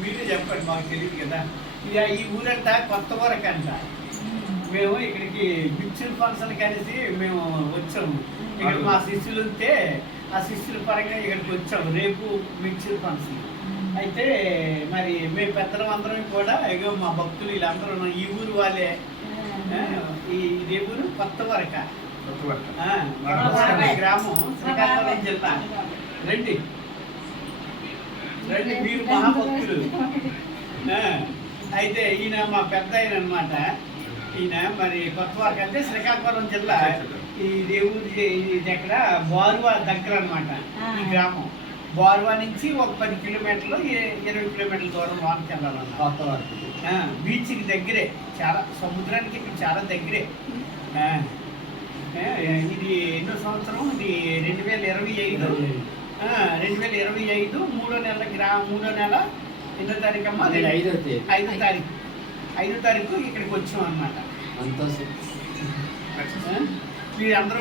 మీరే చెప్పండి మాకు తెలియదు కదా. ఇక ఈ ఊరంతా కొత్త వరకు అంట మేము ఇక్కడికి మిక్చర్ ఫంక్షన్ కలిసి మేము వచ్చాము. ఇక్కడ మా శిష్యులు ఉంటే ఆ శిష్యుల పరంగా ఇక్కడికి వచ్చాము రేపు మిక్చర్ ఫంక్షన్. అయితే మరి మేము పెద్దలం అందరం కూడా ఇగో మా భక్తులు వీళ్ళందరూ. ఈ ఊరు వాళ్ళే. ఈ ఇదే ఊరు కొత్త వరక గ్రామం శ్రీకాకుళం జిల్లా. రండి. రండి మీరు మహాభక్తులు అయితే ఈయన మా పెద్ద ఆయన అనమాట ఈయన మరి కొత్త వారికి అంటే శ్రీకాకుళం జిల్లా ఈ దేవుడి ఇది ఎక్కడ? బారువా దగ్గర అనమాట ఈ గ్రామం. బారువా నుంచి ఒక పది కిలోమీటర్లు ఇరవై కిలోమీటర్ల దూరం వానికి వెళ్ళాలన్న కొత్త వారికి బీచ్కి దగ్గరే. చాలా సముద్రానికి ఇక్కడ చాలా దగ్గరే. ఇది ఎన్నో సంవత్సరం? ఇది రెండు వేల ఇరవై ఐదు. రెండు వేల ఇరవై ఐదు మూడో నెల గ్రా మూడో నెల ఎన్నో తారీఖు అమ్మా ఐదో తేదీ. ఐదో తారీఖు. ఐదో తారీఖు ఇక్కడికి వచ్చాం అనమాట అంతా మీరందరూ